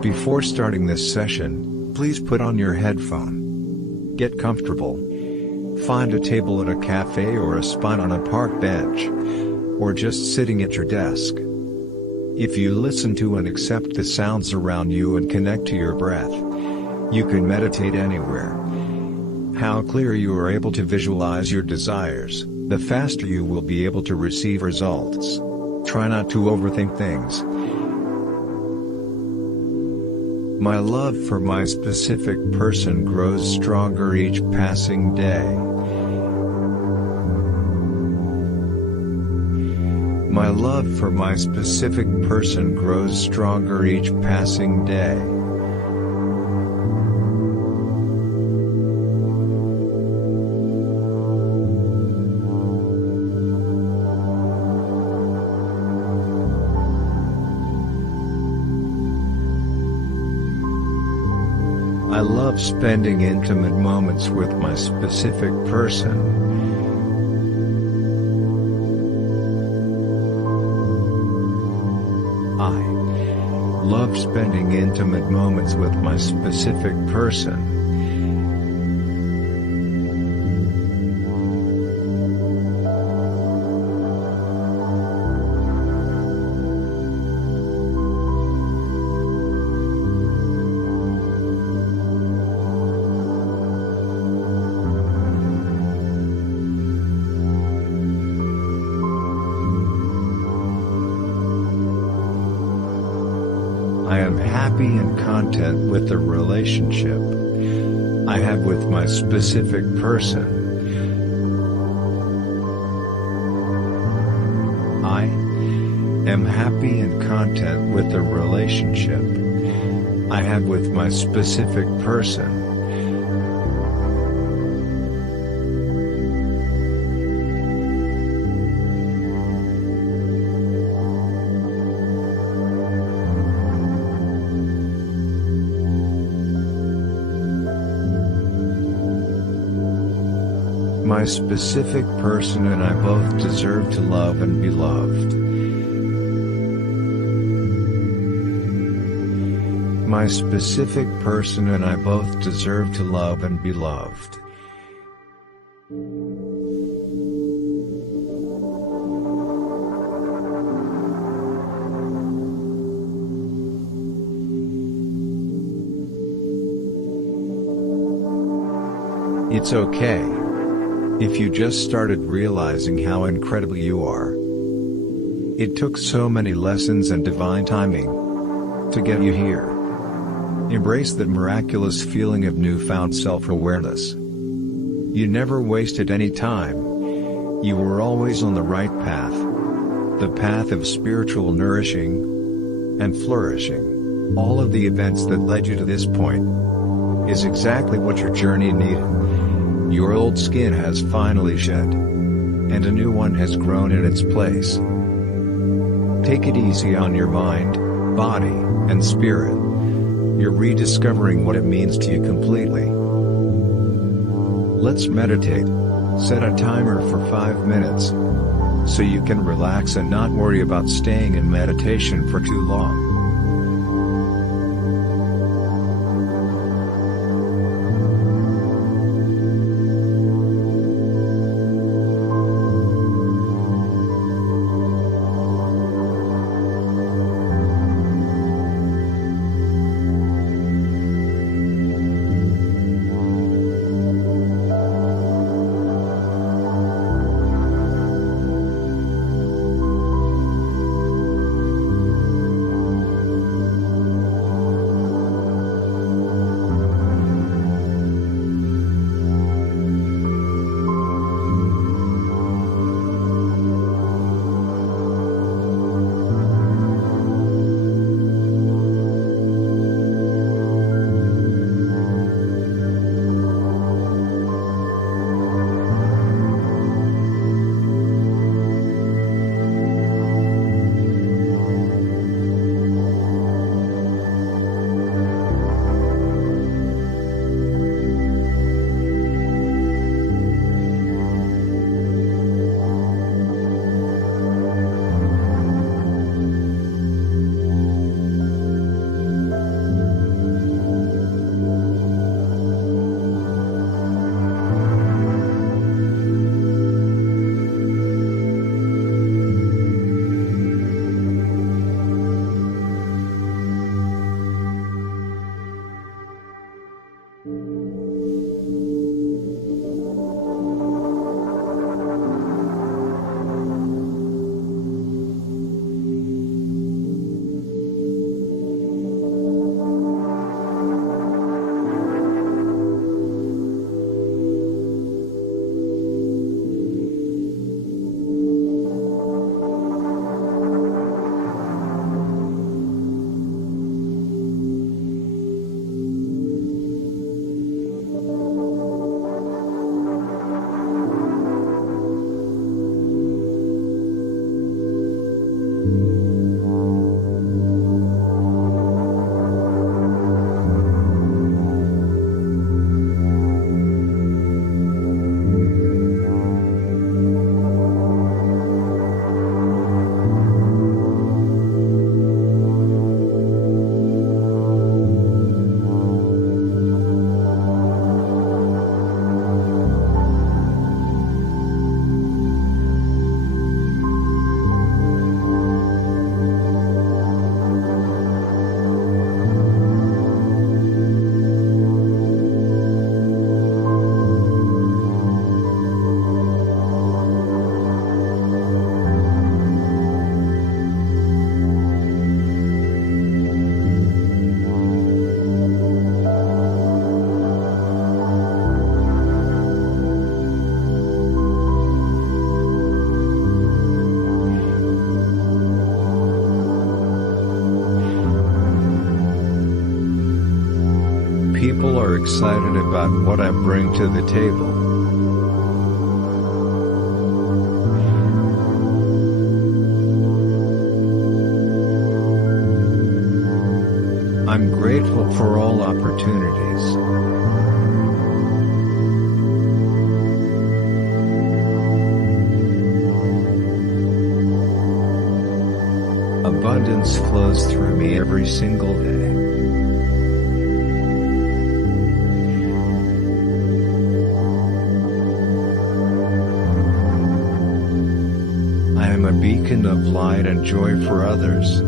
Before starting this session, please put on your headphone. Get comfortable. Find a table at a cafe or a spot on a park bench, or just sitting at your desk. If you listen to and accept the sounds around you and connect to your breath, you can meditate anywhere. How clear you are able to visualize your desires, the faster you will be able to receive results. Try not to overthink things. My love for my specific person grows stronger each passing day. My love for my specific person grows stronger each passing day. I love spending intimate moments with my specific person. I love spending intimate moments with my specific person. I am happy and content with the relationship I have with my specific person. I am happy and content with the relationship I have with my specific person. My specific person and I both deserve to love and be loved. My specific person and I both deserve to love and be loved. It's okay if you just started realizing how incredible you are. It took so many lessons and divine timing to get you here. Embrace that miraculous feeling of newfound self-awareness. You never wasted any time. You were always on the right path. The path of spiritual nourishing and flourishing. All of the events that led you to this point is exactly what your journey needed. Your old skin has finally shed, and a new one has grown in its place. Take it easy on your mind, body, and spirit. You're rediscovering what it means to you completely. Let's meditate. Set a timer for 5 minutes, so you can relax and not worry about staying in meditation for too long. excited about what I bring to the table. I'm grateful for all opportunities. Abundance flows through me every single day. I am a beacon of light and joy for others.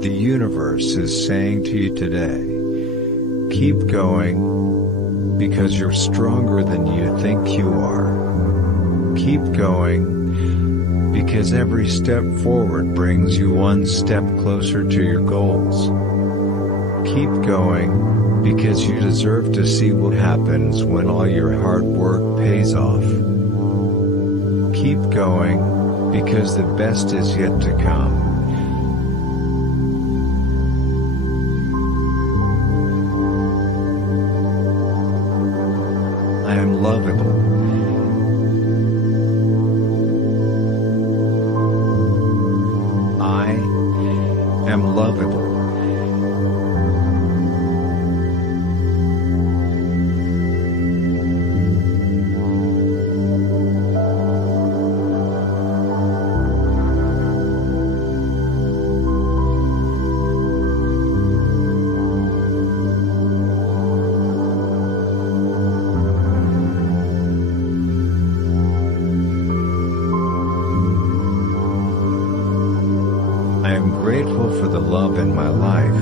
The universe is saying to you today, keep going, because you're stronger than you think you are. Keep going, because every step forward brings you one step closer to your goals. Keep going, because you deserve to see what happens when all your hard work pays off. Keep going, because the best is yet to come. I am lovable. I am lovable. I am grateful for the love in my life.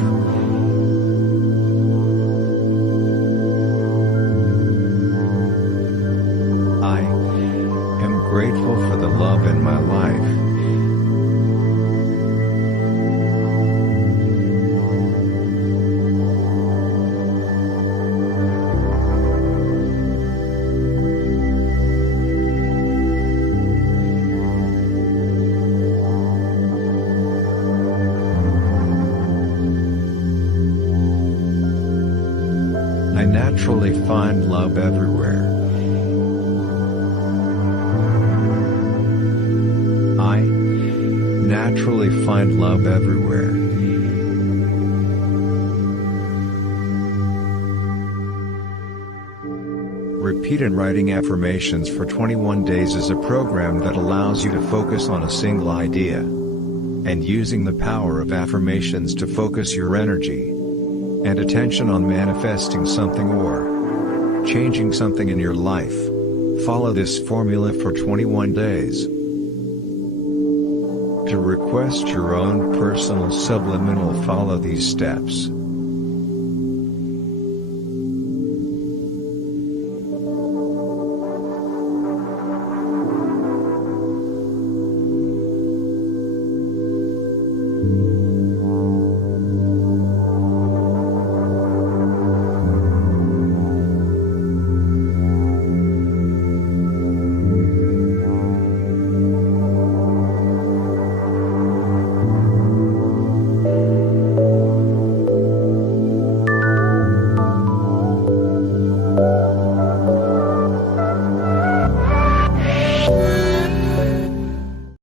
I am grateful for the love in my life. I naturally find love everywhere. I naturally find love everywhere. Repeat and writing affirmations for 21 days is a program that allows you to focus on a single idea. And using the power of affirmations to focus your energy and attention on manifesting something or changing something in your life. Follow this formula for 21 days. To request your own personal subliminal, follow these steps.